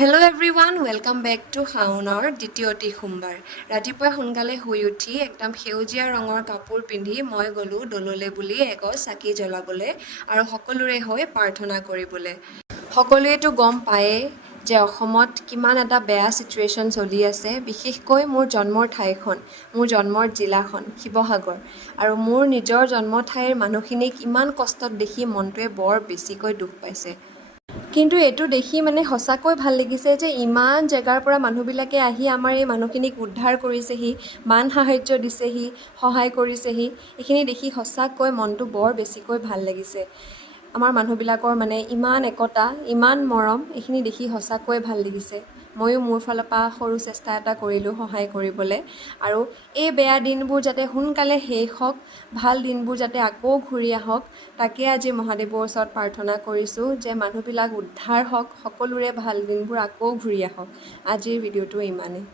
Hello' everyone, welcome back to শাওনৰ দ্বিতীয়টি সোমবাৰ। ৰাতিপুৱা সোনকালে শুই উঠি একদম সেউজীয়া ৰঙৰ কাপোৰ পিন্ধি মই গ'লোঁ দললৈ বুলি এগছ চাকি জ্বলাবলৈ আৰু সকলোৰে হৈ প্ৰাৰ্থনা কৰিবলৈ। সকলোৱেতো গম পায়েই যে অসমত কিমান এটা বেয়া ছিটুৱেশ্যন চলি আছে, বিশেষকৈ মোৰ জন্মৰ ঠাইখন, মোৰ জন্মৰ জিলাখন শিৱসাগৰ, আৰু মোৰ নিজৰ জন্ম ঠাইৰ মানুহখিনিক ইমান কষ্টত দেখি মনটোৱে বৰ বেছিকৈ দুখ পাইছে। কিন্তু এইটো দেখি সঁচাকৈ ভাল লাগিছে যে ইমান জেগাৰ পৰা মানুহবিলাকে আহি আমাৰ এই মানুহখিনিক উদ্ধাৰ কৰিছেহি, মান সাহাৰ্য দিছেহি, সহায় কৰিছেহি। এইখিনি দেখি সঁচাকৈ মনটো বৰ বেছিকৈ ভাল লাগিছে। আমাৰ মানুহবিলাকৰ ইমান একতা, ইমান মৰম, এইখিনি দেখি সঁচাকৈ ভাল লাগিছে। ময়ো মোৰ ফালৰ পৰা সৰু চেষ্টা এটা কৰিলোঁ সহায় কৰিবলৈ, আৰু এই বেয়া দিনবোৰ যাতে সোনকালে শেষ হওক, ভাল দিনবোৰ যাতে আকৌ ঘূৰি আহক, তাকে আজি মহাদেৱৰ ওচৰত প্ৰাৰ্থনা কৰিছোঁ যে মানুহবিলাক উদ্ধাৰ হওক, সকলোৰে ভাল দিনবোৰ আকৌ ঘূৰি আহক। আজিৰ ভিডিঅ'টো ইমানেই।